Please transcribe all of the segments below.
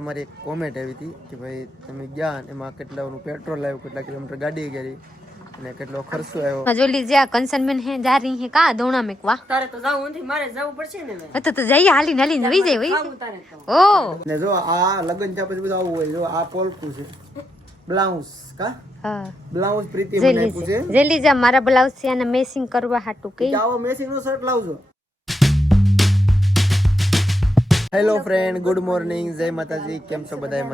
તમારી એક કોમેન્ટ આવી હતી કે ભાઈ તમે ગયા એમાં કેટલાનું પેટ્રોલ આવ્યું, કેટલા કિલોમીટર ગાડી કરી અને કેટલો ખર્ચો આવ્યો। जो लीजिए कंसनमेंट है जा रही है का दोना में क्वा તારે તો જાવું નથી, મારે જવું પડશે ને। तो जाइए हाली नाली नवी जाए वही તારે તો ओ ને જો આ લગન છે પછી બધું આવું હોય। જો આ પોલકું છે બ્લાઉઝ કા हां બ્લાઉઝ પ્રીતિ जे મને આપ્યું છે। लीजिए जे लीजिए मारा ब्लाउज से ना मैचिंग करवा हाटू के આવો મેચિંગ નો શર્ટ લાવજો। હેલો ફ્રેન્ડ, ગુડ મોર્નિંગ, જય માતાજી। કેમ છો બધા?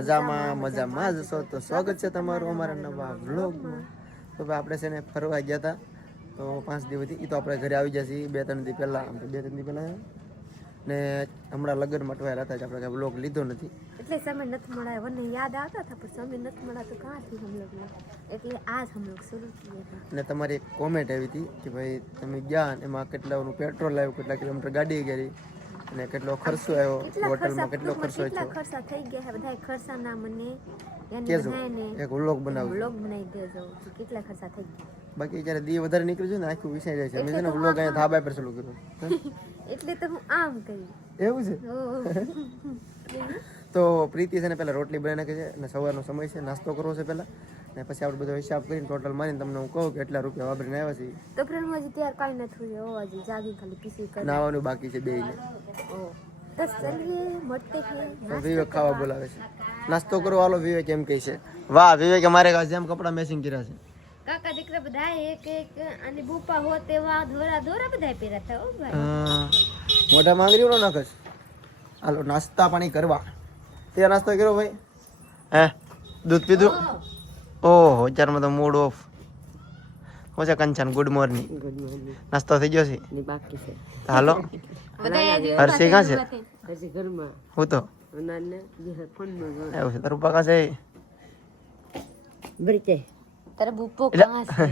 મજામાં જ છો તો સ્વાગત છે તમારું અમારા નવા વ્લોગમાં। તો ભાઈ આપણે છે ને ફરવા ગયા હતા તો 5 દિવસ હતી, એ તો આપણે ઘરે આવી જશે 2-3 દી પહેલા, 2-3 દી પહેલા ને હમણાં લગ્ન મટવાયા હતા, આપણે કાંઈ વ્લોગ લીધો નથી એટલે समय નથી મળાય વને યાદ આવતા था पर समय નથી મળा तो कहां थी हम लोग એટલે આજ हम लोग शुरू किए था। ને તમારી એક કોમેન્ટ આવી હતી કે ભાઈ તમે ગયા એમાં કેટલાનું પેટ્રોલ આવ્યું, કેટલા કિલોમીટર ગાડી કરી અને કેટલો ખર્ચો આવ્યો, હોટલમાં કેટલો ખર્ચો થયો, ખર્ચા થઈ ગયા છે બધા ખર્ચા ના મને યાની કેજો બધાને એક વ્લોગ બનાવો। વ્લોગ બનાવી દેજો કે કેટલા ખર્ચા થઈ ગયા। બાકી જ્યારે દી વધારે નીકળી જાય ને આખું વિસાઈ જાય છે। મેં છે ને વ્લોગ અહીંયા ધાબા પર ચાલુ કર્યો એટલે તો હું આમ કહી એવું છે। તો પ્રીતિ છે ને પહેલા રોટલી બનાવી નાખે છે અને સવારનો સમય છે, નાસ્તો કરવો છે પહેલા ને પછી આપણે બધો હિસાબ કરીને ટોટલ મારીને તમને હું કહું કે એટલા રૂપિયા વાપરીને આવ્યા છીએ। તો ફ્રેન્ડ હજી તૈયાર કાઈ નથી થયું, હજી જાગી ખાલી પીસી કરી નાવાનું બાકી છે બેયને। ઓ તો ચલીએ મળતે हैं। વિવેક ખાવા બોલાવે છે, નાસ્તો કરો હાલો। વિવેક એમ કહે છે, વાહ વિવેક અમારે જેમ કપડા મેચિંગ કર્યા છે। કાકા દીકરા બધા એક એક અને બુપા હો તેવા ધોરા ધોરા બધા પહેર્યા હતા। ઓ ભાઈ મોટા માંગરી નો નાખસ હાલો નાસ્તા પાણી કરવા। તે નાસ્તો કર્યો ભાઈ? હે દૂધ પીધું? ઓહો અત્યારમાં તો મૂડ ઓફ હો છે। કંચન ગુડ મોર્નિંગ, નાસ્તો થઈ ગયો છે? બાકી છે હાલો હર્ષી ક્યાં છે? હજી ઘરમાં હું તો નાને જે ફોનમાં એવું છે। તારું પપ્પા છે? બ્રિકે તારા બુપો કહાં છે?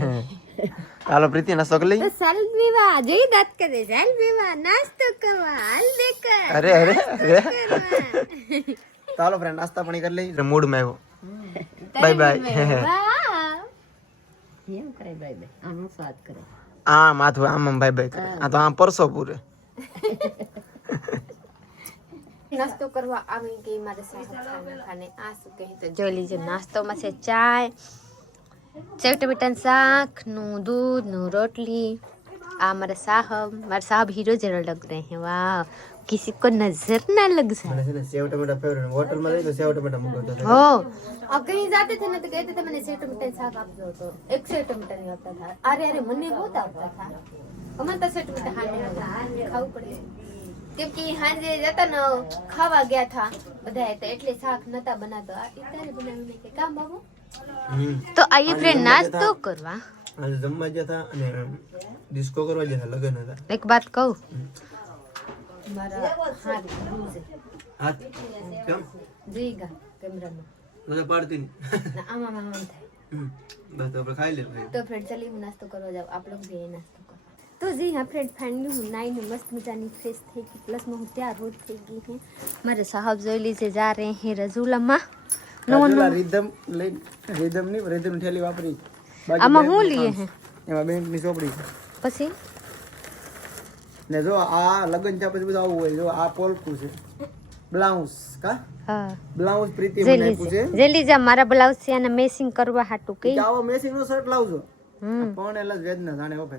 હાલો પ્રીતિ નાસ્તો કરી લઈ। તો સાલ વિવાહ જોઈ દાંત કરે સાલ વિવાહ નાસ્તો કરવા હાલ દેકર અરે અરે અરે ચાલો ફ્રેન્ડ નાસ્તા પાણી કરી લઈ, મૂડ માં આવ્યો। Bye bye. વાહ એમ કરે બાય બાય, આનો સ્વાદ કરે આ માથું આમ બાય બાય કરે, આ તો આમ પરસો પૂરે। નાસ્તો કરવા આવી ગઈ મારે સાહેબ ખાને આ શું કહે તો જોઈ લીજો। નાસ્તોમાં છે ચાય, સેવ ટમેટાનું શાક નું दूध નું રોટલી। આ મારા સાहब हीरो जरा लग रहे हैं। वाह किसी को नजर ना लग जाए। મને છે ને સેવ ટમેટા ફેવરેટ, હોટલ માં લઈ તો સેવ ટમેટા મંગાવતો હતો। हो और कहीं जाते थे ना तो कहते थे मैंने सेव टमाटर साग आप दो, तो एक सेव टमाटर नहीं होता था। अरे अरे मन्ने बहुत आता था हमें तो सेव टमाटर खाऊ पड़े क्योंकि हाँ जे जता न खावा गया था बधाए तो એટલે શાક નતા બનાતો। આ ઇતારે બનાવીને કે કામ બાબુ તો આઈએ ફ્રેન્ડ નાસ્તો કરવા આજે જમવા ગયા હતા અને ડિસ્કો કરવા ગયા હતા, લગન હતા। એક વાત કહું મારા હાથ લૂઝ હાથ કેમ જોઈગા કેમેરામાં મને પાડતી નહીં ના આમાં આમ થાય। બસ તો આપણે ખાઈ લે ભાઈ। तो फ्रेंड चलिए हम नाश्ता करवा जाओ, आप लोग भी नाश्ता करो। तो जी हाँ फ्रेंड फाइनली हूँ नाई में मस्त मजानी फ्रेश थी कि प्लस में हूँ तैयार हो गई है। हमारे साहब जोली से जा रहे हैं रजूलम्मा રાજુલા રીધમ લઈ રીધમ ની રીધમ ઠેલી વાપરી આમાં હું લીએ હે એમાં બેંક ની ચોપડી છે પછી ને જો આ લગન છે પછી બધું આવું હોય। જો આ પોલકું છે બ્લાઉઝ કા હા બ્લાઉઝ પ્રીતિ જે મને આપ્યું છે। લીજે મારા બ્લાઉઝ છે અને મેચિંગ કરવા હાટુ કે આવો મેચિંગ નો શર્ટ લાવજો। પણ એલા વેદના જાણે ઓફે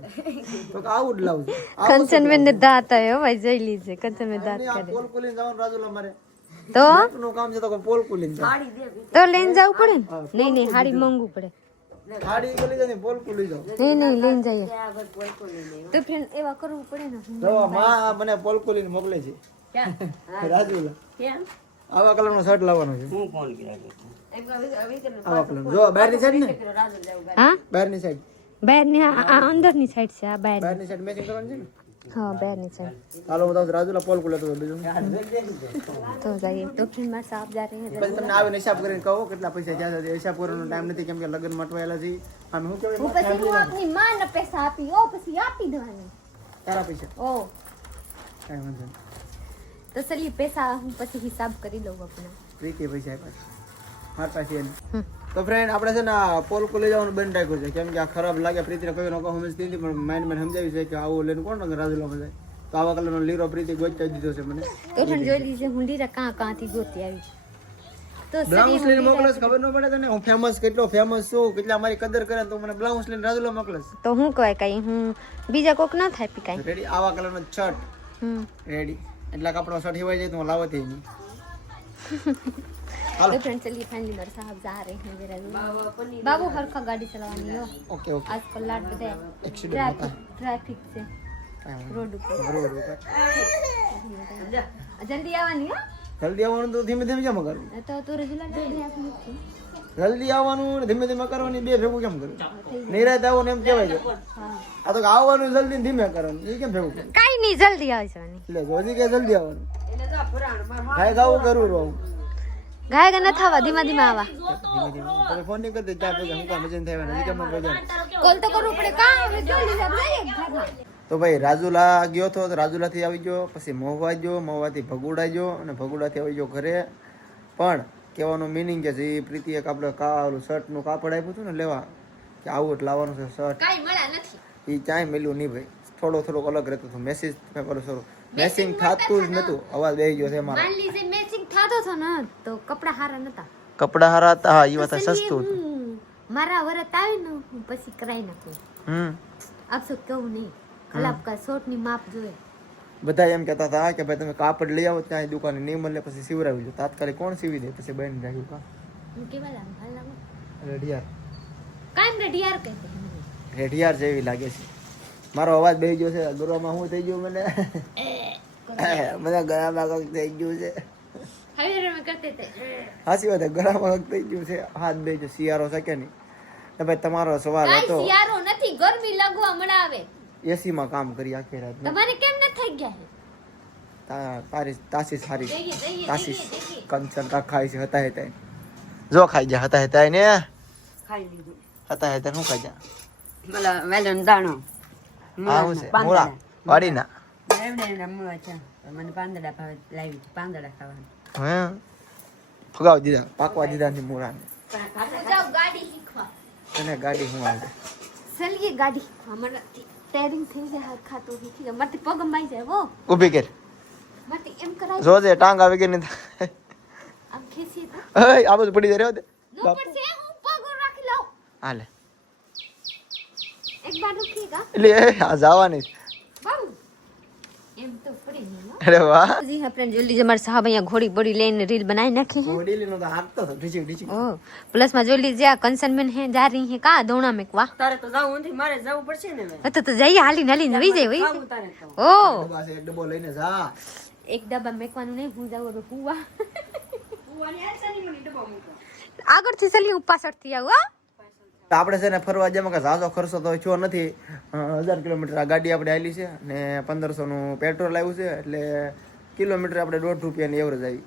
તો આવું જ લાવજો। कंचन में ने दांत है भाई जोई लीजिए कंचन में दांत આ करे પોલકું લઈને જવાનું રાજુલા મારે तो નું કામ છે તો પોલકું લઈને જાવ। तो लेन जाऊ पड़े नहीं नहीं हाड़ी मांगू पड़े ગાડી ગલી જાય પોલકું લઈ જાવ। नहीं नहीं लेन जाइए तो फ्रेंड एवा करવું પડે ને। જો માં મને પોલકું લઈને મોકલે છે રાજુલા। કેમ આવા કલર નો શર્ટ લાવવાનો છે। હું ફોન કર્યા આવા કલર જો બહારની સાઈડ ને हाँ બહારની સાઈડ बाहर ने अंदर ની સાઈડ છે આ બાહર બહારની સાઈડ મેચિંગ કરવાની છે ને। हाँ बाहर ની साइड ચાલો બતાવો રાજુલા પોલકું લેતો હતો બીજું तो जाइए। तो फिर हमारे साहब जा रहे हैं પછી તમને આવીને હિસાબ કરીને કહો કેટલા પૈસા જ્યાં છે। હિસાબ કરવાનો ટાઈમ નથી કેમ કે લગ્ન મટવાયેલા છે। આમ શું કહેવાય હું પછી હું આપની માને પૈસા આપી ઓ પછી આપી દેવાની તારા પૈસા ओ કાંઈ વાંધો નહીં। तो चलिए पैसा હું પછી હિસાબ કરી લઉં अपना પ્રીતિ પૈસા આપ્યા મારા પાસે એને। તો ફ્રેન્ડ આપણે છે ને પોલકું લઈ જવાનું બંધ રાખ્યું છે કેમ કે આ ખરાબ લાગે પ્રીતિને કોઈ નો સમજતી નથી, પણ માઇન્ડ સમજાવી છે કે આવું લઈને કોણ રાજુલામાં જાય તો આવા કલરનો લીરો પ્રીતિ ગોચાવી દીધો છે મને। તો પણ જોઈ લીજે હું લીરા કાં કાંથી ગોતી આવી તો બ્લાઉઝ લઈને મોકલસ ખબર ન પડે તને હું ફેમસ કેટલો ફેમસ છું કેટલા મારી કદર કરે તો મને બ્લાઉઝ લઈને રાજુલા મોકલસ તો હું કહેવાય કઈ હું બીજા કોક ના થાય પી કઈ રેડી આવા કલરનો શર્ટ રેડી એટલા કપડો શર્ટ હિવાઈ જાય તો હું લાવતી નહીં तो फ्रेंड चलिए फाइनली मेरे साहब जा रहे हैं देहरादून बाबू हर का गाड़ी चलानी हो ओके ओके आजकल लाट बताए एक्सीडेंट होता ट्रैफिक से है रोड पर બરોબર जल्दी આવવાની હો જલ્દી આવવાનું તો ધીમે ધીમે કેમ કરવું તો તો રેગ્યુલર ગાડી આપની છે જલ્દી આવવાનું ને ધીમે ધીમે કરવાની બે ભેગું કેમ કરવું નિરાત આવો ને એમ કહેવાય છે હા આ તો આવવાનું જલ્દી ને ધીમે કરવાનું એ કેમ ભેગું કરવું કાઈ નહીં જલ્દી આવવાની એટલે જોજી કે જલ્દી આવવાનું ખાઈ ખાવું કરવું રહું ગાય કે ન થવા ધીમા ધીમા આવા ધીમે ધીમે તમે ફોન નહીં કરતી ચાર પૈસા હું કામ મજન થાય ને કેમ ન કોલ તો કરવું પડે કા હવે જલ્દી જઈએ તો ભાઈ રાજુલા ગયો તો રાજુલાથી આવી ગયો પછી મહુવા ગયો મહુવાથી ભગુડા ગયો અને ભગુડાથી આવી ગયો ઘરે પણ કહેવાનું મિનિંગ કે જે પ્રીતિએ આપણે ઓલું શર્ટનું કાપડ આપ્યું હતું ને લેવા કે આવું એટલે લાવવાનું છે શર્ટ કાઈ મળ્યા નથી એ ક્યાંય મળ્યું નહીં ભાઈ થોડોક અલગ રહેતો હતો મેસેજ મેં કરું સર મેસિંગ થતું જ નતું અવાજ બેસી ગયો છે મારો માન લીજે મેચિંગ થાતો હતો ને તો કપડા હારા નતા કપડા હારા હતા હા એ વાત સસ્તું હતું મારા વરત આવી ને હું પછી કરાઈ નાખું આપસો કેવું નહીં ખલાપ કા શોર્ટ ની માપ જોઈએ બધા એમ કહેતા હતા કે ભાઈ તમે કાપડ લઈ આવો ત્યાં દુકાને નહીં મળે પછી સીવરાવી લો તાત્કાલિક કોણ સીવી દે પછી બહેન રાખ્યું કા હું કેવા લાગ હાલ લાગો રેડિયાર કામ રેડિયાર કહે રેડિયાર જેવી લાગે છે મારો અવાજ બેસી ગયો છે ગરવામાં શું થઈ ગયું મને મને ગળામાં કંઈક થઈ ગયું છે હવે રમે કરતે તે સાચી વાત ગળામાં કંઈક થઈ ગયું છે હાથ બે જો શિયાળો શકે નહીં તો ભાઈ તમારો સવાલ કાઈ હતો શિયાળો નથી ગરમી લાગવા મળાવે એસીમાં કામ કરી આખી રાત તમારે કેમ ન થઈ ગયા તારી તાસી સારી જઈએ તાસી કંચન કા ખાઈ છે હતા હતા જો ખાઈ ગયા હતા હતા ને ખાઈ લીધું હતા હતા શું ખાઈ ગયા मला વેલણ દાણો હા હું છે મૂળા વાડીના રેવડે મૂળા છે મને પાંદડા ભાવે લાવી છે પાંદડા ખાવા હે ફગાવ દીધા પાકવા દીધા ની મૂળાને જાઓ ગાડી શીખવા એને ગાડી હું આવે ચલીએ ગાડી શીખવા મને ટેરિંગ થઈ જાય હાથ ખાતો શીખી જાય મારથી પગ માઈ જાય વો ઊભી કર મારથી એમ કરાય જોજે ટાંગ આવી ગઈ ને આમ ખેંચીએ તો આ બધું પડી જાય રહેવા દે નો પડશે હું પગ રાખી લઉં હાલે એક બાર રૂકીએગા એટલે આ જવાની બાબુ એમ તો પડી નહીં અરે વાહ જી હા ફ્રેન્ડ જલ્દી જમાર સાहब અહીંયા ઘોડી બોડી લઈને રીલ बनाई નાખી है ઘોડી લેનો તો હાથ તો ઢીચી ઢીચી ओ प्लस में जो लीजिए कंसनमेंट है जा रही है का दोना में क्वा તારે તો જાવું નથી મારે જવું પડશે ને હવે तो जाइए हाली नली नवी जाए वही ખાવું તારે તો ओ બસ એક ડબ્બો લઈને જા एक डब्बा मेकवानु नहीं હું જાવ તો હુવા કુવાની આસાની મને ડબ્બો મૂકો આગળ થી ચલી હું પાછળ થી આવું આપણે છે ને ફરવા જવામાં કે ઝાઝો ખર્ચો તો થયો નથી 1000 કિલોમીટર આ ગાડી આપણે આલી છે ને 1500 નું પેટ્રોલ આવ્યું છે એટલે કિલોમીટર આપણે 1.5 રૂપિયાની એવરેજ આવી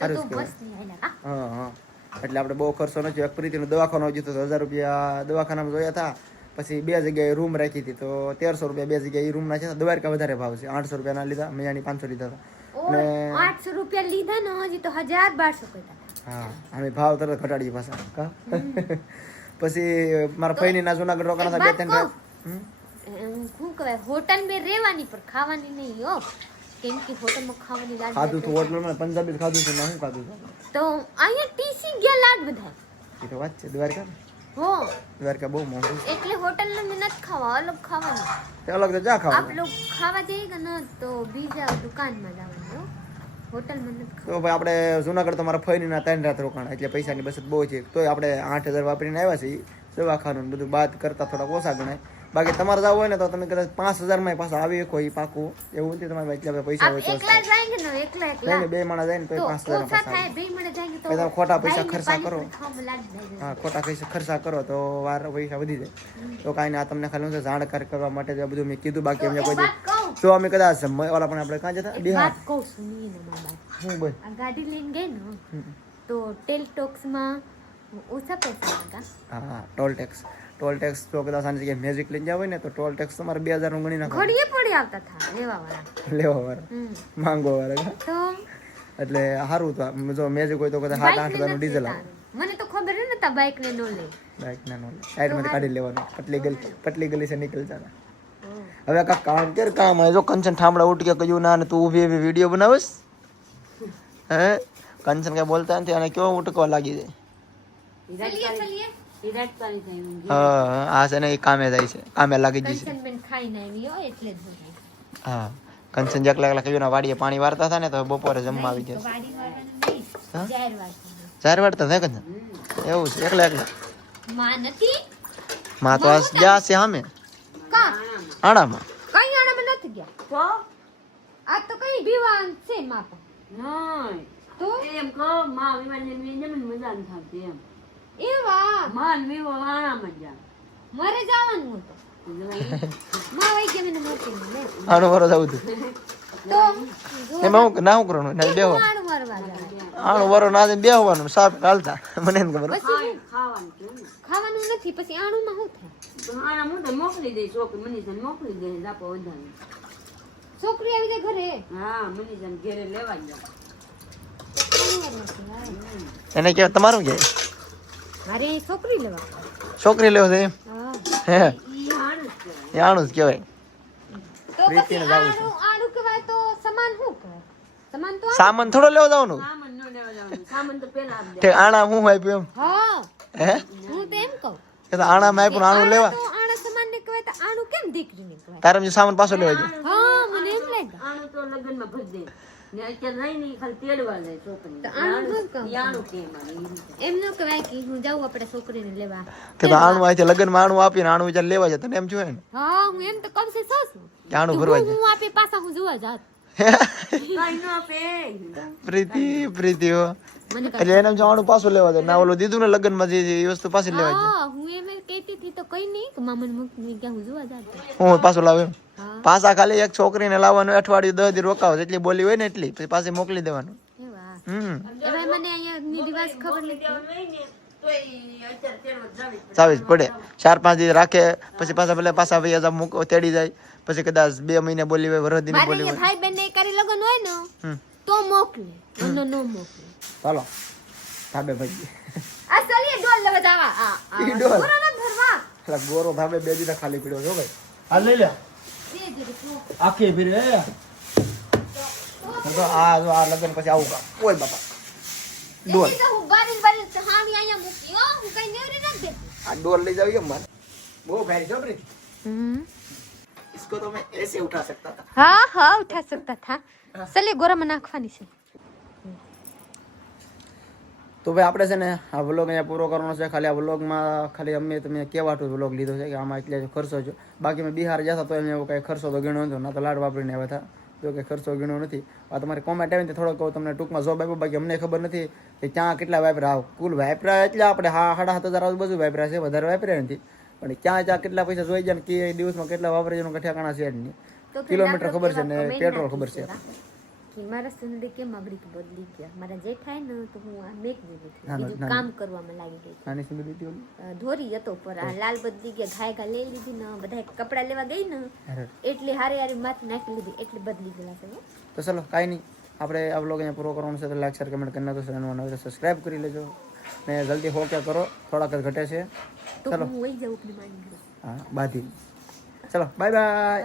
તો બસ નહીં આયલા કા હા એટલે આપણે બહુ ખર્ચો નથી એક પ્રીતિનો દવાખાનો જોઈતો તો 1000 રૂપિયા દવાખાનામાં જોયા હતા પછી બે જગ્યાએ રૂમ રાખી હતી તો 1300 રૂપિયા બે જગ્યાએ રૂમ ના છે દ્વારકા વધારે ભાવ છે 800 રૂપિયા ના લીધા મેયાની 500 લીધા હતા और 800 रुपया લીધા ને હજી તો 1200 કઈતા હા અમે ભાવ તરત ઘટાડીએ પાછા કા પછી મારા ફઈની ના જુનાગઢ રોકાણા હતા બે ત્રણ રાત હું કહે હોટલ में રહેવાની પર ખાવાની નહીં હો કેમ કે હોટલ માં ખાવાની લાડ ખાધું તો હોટલમાં પંજાબી ખાધું હતું ના શું ખાધું હતું તો અહીંયા ટીસી ગયા લાડ બધા એ તો વાત છે દ્વારકા હો દ્વારકા બહુ મોંઘું એટલે હોટલ में નથી ખાવા અલગ ખાવાનું છે અલગ તો જા आप ખાવાનું लोग ખાવા जाएगा ना तो બીજા દુકાનમાં જવાનું હોટલ માં નથી તો ભાઈ આપણે જુનાગઢ તો મારા ફઈની ના 3 રાત રોકાણા એટલે પૈસાની બચત બહુ છે તોય આપણે 8000 વાપરીને આવ્યા છીએ દવાખાનું બધું બાદ કરતા થોડા ઓછા ગણાય બાકી તમારે જવું હોય ને તો તમે કદાચ 5000 માં પાછા આવી શકો એ પાકું એવું નથી તમારે એટલે પૈસા હોય તો એકલા જાएंगे ना એકલા બે માણસ જાય ને તો 5000 માં ઓછા પાછા થાય બે મળે જાएंगे તો તમે ખોટા પૈસા ખર્ચા કરો ખાવા લાડ જાય હા ખોટા પૈસા ખર્ચા કરો તો વાર પૈસા વધી જાય તો કાંઈ ના તમને ખાલી હું જાણકાર કરવા માટે જ આ બધું મેં કીધું બાકી અમને કોઈ વાત કહું તો અમે કદાચ ઓલા પણ આપણે કાં જતા બિહાર વાત કહું સુનીએ ને મારા બાપ હું બોલ આ ગાડી લઈને ગઈ ને તો ટેલ ટોક્સ માં ઓછા પૈસા લાગા હા ટોલ ટેક્સ તો કદાચ આની જગ્યાએ મેજિક લઈને જાવ હોય ને તો ટોલ ટેક્સ તમારે 2000 નું ગણી નાખો ઘડીએ પડી આવતા થા લેવા વાળા લેવા વાળા માંગો વાળા તો એટલે સારું તો જો મેજિક હોય તો કદાચ 7-8 નું ડીઝલ આવે મને તો ખબર ન હતા બાઇક ને નો લે બાઇક ના નો સાઈડમાંથી કાઢી લેવાનું પટલી ગલી સે નીકળ જાના હવે કા કામ કર કામ હે જો કંચન ઠામડા ઉઠ કે કયું ના ને તું ઊભી એવી વિડિયો બનાવસ હે કંચન કઈ બોલતા નથી અને કેવો ઉટકવા લાગી જાય. હા આ છે ને એ કામે જાય છે, કામે લાગી ગઈ છે. કંચનબેન ખાઈને આવી હો એટલે જ હોય. હા કંચન એકલા એકલા કયું વાડીએ પાણી વારતા હતા ને તો બપોરે જમવા આવી ગયા. વાડી વાળાને નહીં, હા? જાહેર વાળાને. ચાર વાળતા થાય કંચન એવું છે એકલા એકલા. માં નથી માં તો આ ગયા છે સામે કા આણામાં. કઈ આણામાં નથી ગયા આ તો કઈ ભીવાન છે માં તો એમ કહો માં વિમાન જમીન મજા ન થતી એમ એવા માન વિવો આરામ જ જા મારે જવાનું હતું માં વઈ ગયા મને મોકલી ને આણું વરો જવું હતું તો એમાં હું ના શું કરવાનું ના બેહવા આણું મારવા જવાનું. આણું વરો ના દે બેહવાનું સાપ હાલતા મને એમ ખબર. પછી ખાવાનું કેવું ને ખાવાનું નથી પછી આણુંમાં શું થાય તો આરામ હું તો મોકલી દઈ છોકરી મનીષાને મોકલી દે જાપો વધારે છોકરી આવી જાય ઘરે હા મનીષાને ઘેરે લેવા જાય એને કે તમારું કે મારે છોકરી લેવા છોકરી લેવો છે એમ હા હે ઈ હાણ જ કહેવાય. એ આણું જ કહેવાય. તો પછી પ્રીતિને જાવું છે. આણું કહેવાય તો સમાન શું કહેવાય સમાન તો સામાન થોડો લેવો જવાનું સામાન ન લેવા જવાનું સામાન તો પેલા આપી કે આણા હું આપ્યું હા એમ હે હું તો એમ કહું એ તો આણામાં આપ્યું આણું લેવા તો આણા સમાન ને કહેવાય તો આણું કેમ દીકરીને કહેવાય તારે જે સામાન પાછો લેવા જાય. હા મને એમ લાગે આણું તો લગ્નમાં ભરી દે ને અત્યારે નહીં નહીં ખાલી તેડવા જાય છોકરી તો આણું શું કહું? આણું કેમ આવે ઈ રીતે. એમ ન કહેવાય કે હું જાઉં આપણે છોકરીને લેવા કે તો આણું અહીંથી લગ્નમાં આણું આપીને આણું વિચાર લેવા જાય તને એમ જોઈએ ને હા હું એમ તો કમ છે છું કે આણું ભરવા હું આપી પાછા હું જોવા જાત જાય. કાંઈ ન આપે પ્રીતિ પ્રીતિ હો મને એટલે એને એમ આણું પાછું લેવા જાય ના ઓલું દીધું ને લગ્નમાં જે એ વસ્તુ પાછી લેવા જાય. હા હું એમ જ કહેતી હતી તો કઈ નહીં કે મામાને મૂકી ગયા હું જોવા જાત હું પાછું લાવે એમ હા પાછા ખાલી એક છોકરીને લાવવાનું અઠવાડિયું 10 દી રોકાવો જેટલી બોલી હોય ને એટલી પછી પાછી મોકલી દેવાનું. એવા હમ હવે મને અહીંયા ની રિવાજ ખબર નથી નહીં ને તો ઈ અત્યારે તેડવા જાવી જ પડે. ચાવી જ પડે 4-5 દી રાખે પછી પાછા ભલે પાછા ભાઈ મૂકો તેડી જાય પછી કદાચ 2 મહિને બોલી હોય વરદીને મારે બોલી અહીંયા હોય. ભાઈ બેન ને કરી લગન હોય ને હમ તો મોકલે ન મોકલે ચાલો ધાબે ભાઈ આ ચલીએ ડોલ લેવા જાવા આ ઈ ડોલ. કોરોના ધરવા એટલે ગોરો ધાબે 2 દી ખાલી પડ્યો છો ભાઈ હાલ લઈ લે આખી ભીર હે તો આ જો આ લગન પછી આવું કા ઓય બાપા ડોલ તો હું બારીન બારીન હામી અહીંયા મૂકી હો હું કઈ નેવરી નથી દેતી આ ડોલ લઈ જાવ એમ મારે બહુ ભારી છો પ્રીતિ इसको तो मैं ऐसे उठा सकता था. हाँ हाँ उठा सकता था चलिए गोरा में नाखवानी છે તો ભાઈ આપણે છે ને આ વ્લોગ અહીંયા પૂરો કરવાનો છે. ખાલી આ વ્લોગમાં ખાલી અમે તમે કહેવાટું વ્લોગ લીધો છે કે આમાં એટલે ખર્ચો છે. બાકી મેં બિહાર જતા તો એમને એવો કાંઈ ખર્ચો તો ગણ્યો નહોતો ના તો લાડ વાપરીને આવ્યા હતા જો કે ખર્ચો ગણ્યો નથી. આ તમારી કોમેન્ટ આવીને થોડોક તમને ટૂંકમાં જોબ આપ્યો બાકી અમને ખબર નથી કે ક્યાં કેટલા વાપરા કુલ વાપરા એટલે આપણે 7,500 આજુબાજુ વાપર્યા છે વધારે વાપર્યા નથી પણ ક્યાં કેટલા પૈસા જોઈ જાય ને કે દિવસમાં કેટલા વાપરે છે એનું ઠેકાણા છે જ નહીં. તો કિલોમીટર ખબર છે ને પેટ્રોલ ખબર છે. કે મારા સુંદરી કેમ આગળ બદલી ગયા મારા જે થાય ને તો હું આ મેક દીધી હતી ના, ના, બીજું ના. કામ કરવામાં લાગી ગઈ નાની સુંદરી હતી ઓલી. ધોરી હતો પર આ લાલ બદલી ગયા ઘાય ઘા લઈ લીધી ને બધા કપડા લેવા ગઈ ને અરે. એટલે હારે હારે માથે નાખી લીધી એટલે બદલી ગયેલા છે હો. તો ચલો કાંઈ નહીં આપણે આ વ્લોગ અહીંયા પૂરો કરવાનો છે તો લાઈક શેર કમેન્ટ કરી નાખો ચેનલમાં નવા સબસ્ક્રાઈબ કરી લેજો ને જલ્દી હો કે કરો થોડાક જ ઘટે છે. તો ચલો હું વહી જાઉં કે માની હા બાધી ચલો બાય બાય.